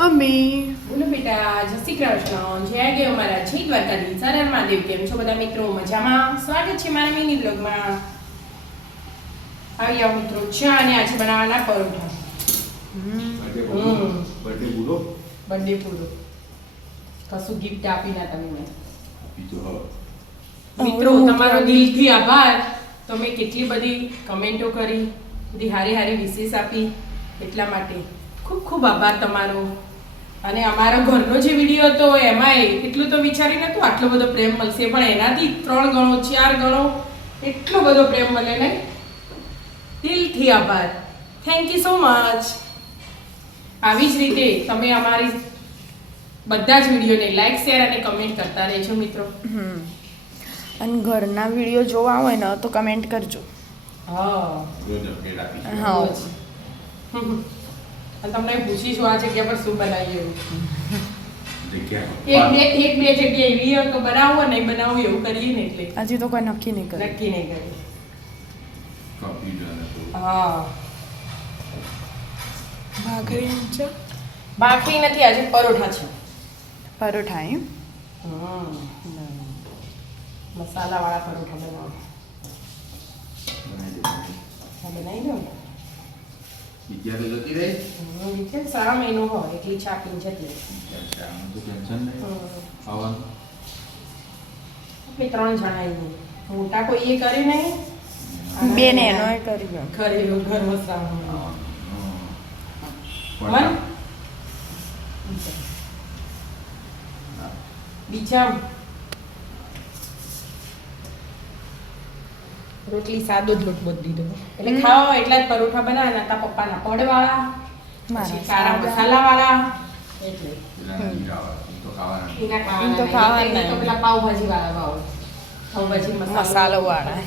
Mummy બોલો બેટા, જય શ્રી કૃષ્ણ, જય ગયો અમારા જય દ્વારકાધીશ, હર હર મહાદેવ. કેમ છો બધા મિત્રો? મજામાં? સ્વાગત છે મારા મિની બ્લોગમાં. આવી આવો મિત્રો, ચા અને આજે બનાવવાના પરોઠા. બર્થડે પૂરો કશું ગિફ્ટ આપી ના તમે મને. મિત્રો તમારો દિલથી આભાર. તમે કેટલી બધી કમેન્ટો કરી, બધી હારી હારી વિશેષ આપી, એટલા માટે ખૂબ ખૂબ આભાર તમારો. અને અમારા ઘરનો જે વિડીયો હતો એમાંય એટલું તો વિચારી નહોતું આટલો બધો પ્રેમ મળશે, પણ એનાથી 3 ગણો 4 ગણો એટલો બધો પ્રેમ મળે ને. દિલથી આભાર, થેન્ક યુ સો મચ. આવી જ રીતે તમે અમારી બધા જ વિડીયોને લાઈક શેર અને કમેન્ટ કરતા રહેજો મિત્રો. અને ઘરના વિડીયો જોવા હોય ને તો કમેન્ટ કરજો. હા હા અને તમને પૂછીશું આ જગ્યા પર શું બનાવ્યું. એક બે જગ્યા એવી હોય તો બનાવો નહીં બનાવો એવું કરીએ ને એટલે હજી તો કોઈ નક્કી નહીં કરે. નક્કી નહીં કરીએ. હા ભાખરી છે, બાકી નથી, આજે પરોઠા છે. પરોઠા એમ. મસાલા વાળા પરોઠા બનાવો. બનાવી દો ને. વિકેન્ડ સારા મહિનો હોય એટલી છાપીને જતી. આપણે 3 જણા આવીએ. મોટા કોઈ એ કરે નહીં. બેન એનો એ કરી દો. ઘરે ઘર વસાવવાનું. બીજા રોટલી સાદો જ લોટ બદલી દીધો એટલે ખાવા એટલા જ પરોઠા બનાવવાના હતા. પપ્પાના પડવાળા, પછી કાળા મસાલા વાળા, એટલે એના ખાવાના નહીં. તો પેલા પાવભાજી વાળા ભાવ પાવભાજી મસાલો વાળા.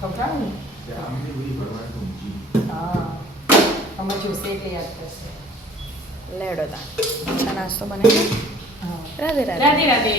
ખબર ને? હા તમે જોશે એટલે યાદ કરશે. લેડો તા નાસ્તો બનાવી. રાધે રાધે. રાધે રાધે.